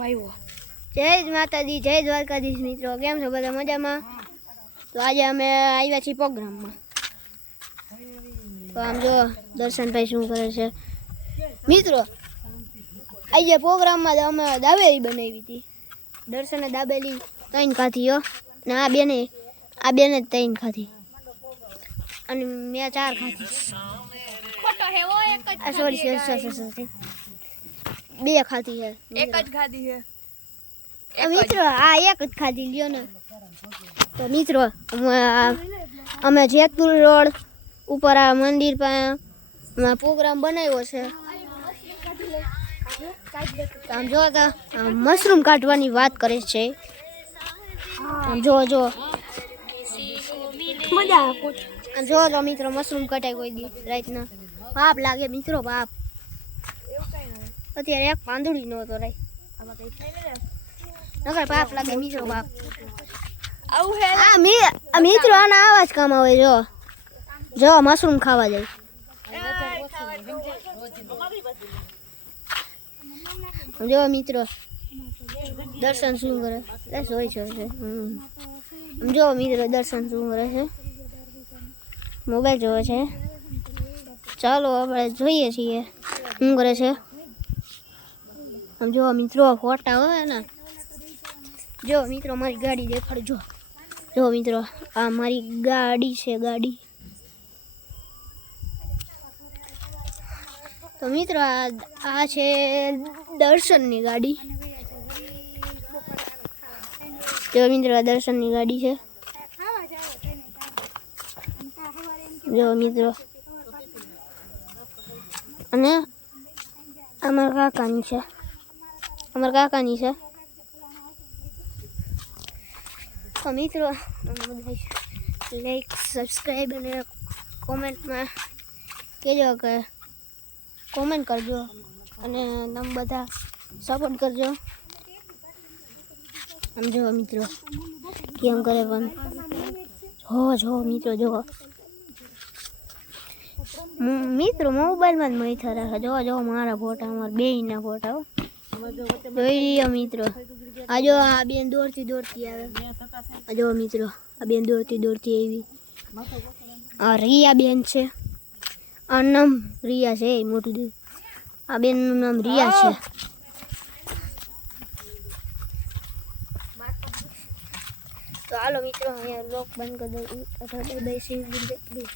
જય માતાજી, જય દ્વારકાધીશ મિત્રો, કેમ છો બધા મજામાં? તો આજે અમે આવ્યા છીએ પ્રોગ્રામમાં. તો આમ જો દર્શનભાઈ શું કરે છે મિત્રો. આજે પ્રોગ્રામમાં અમે દાબેલી બનાવી હતી. દર્શને દાબેલી 3 ખાધી હો, ને આ બેને જ 3 ખાધી, અને મેં 4 ખાધી. સોરી 2 ખાધી છે, એક જ ખાધી છે મિત્રો. આ એક જ ખાધી લ્યો ને. તો મિત્રો અમે જેતપુર રોડ ઉપર આ મંદિર પાસે પ્રોગ્રામ બનાવ્યો છે. આમ જો મશરૂમ કાઢવાની વાત કરે છે. આમ જો તો મિત્રો મશરૂમ કટાય કોઈ દી રાતના પાપ લાગે મિત્રો, પાપ. અત્યારે એક પાંદડી નો તો રાઈ નકર પાપ લાગે મિત્રો, પાપ. આ મિત્રો આના આવા જ કામ આવે. જો મશરૂમ ખાવા જાય. જો મિત્રો દર્શન શું કરે હોય છે. જો મિત્રો દર્શન શું કરે છે, મોબાઈલ જોવે છે. ચાલો આપણે જોઈએ છીએ શું કરે છે. જો મિત્રો ફોટા હોય ને, જો મિત્રો મારી ગાડી દેખાડજો. જો મિત્રો આ મારી ગાડી છે, ગાડી. તો મિત્રો આ છે દર્શનની ગાડી. જો મિત્રો દર્શનની ગાડી છે. જો મિત્રો અને અમારા કાકાની છે. તો મિત્રો લાઈક, સબસ્ક્રાઈબ અને કોમેન્ટમાં કહેજો કે કોમેન્ટ કરજો, અને તમે બધા સપોર્ટ કરજો. આમ જો મિત્રો કેમ કરે પણ જો મિત્રો મિત્રો મોબાઈલમાં જ મૈથા રાખે. જો મારા ફોટા, અમારા બેયના ફોટા જોઈ લ્યો મિત્રો. આ બેન દોડતી આવે. જો મિત્રો આ બેન દોડતી આવી. આ રિયા બેન છે. આ નામ રિયા છે, મોટું દૂધ. આ બેનનું નામ રિયા છે. તો હાલો મિત્રો અહીંયા લોક બંધ કરી દઉં.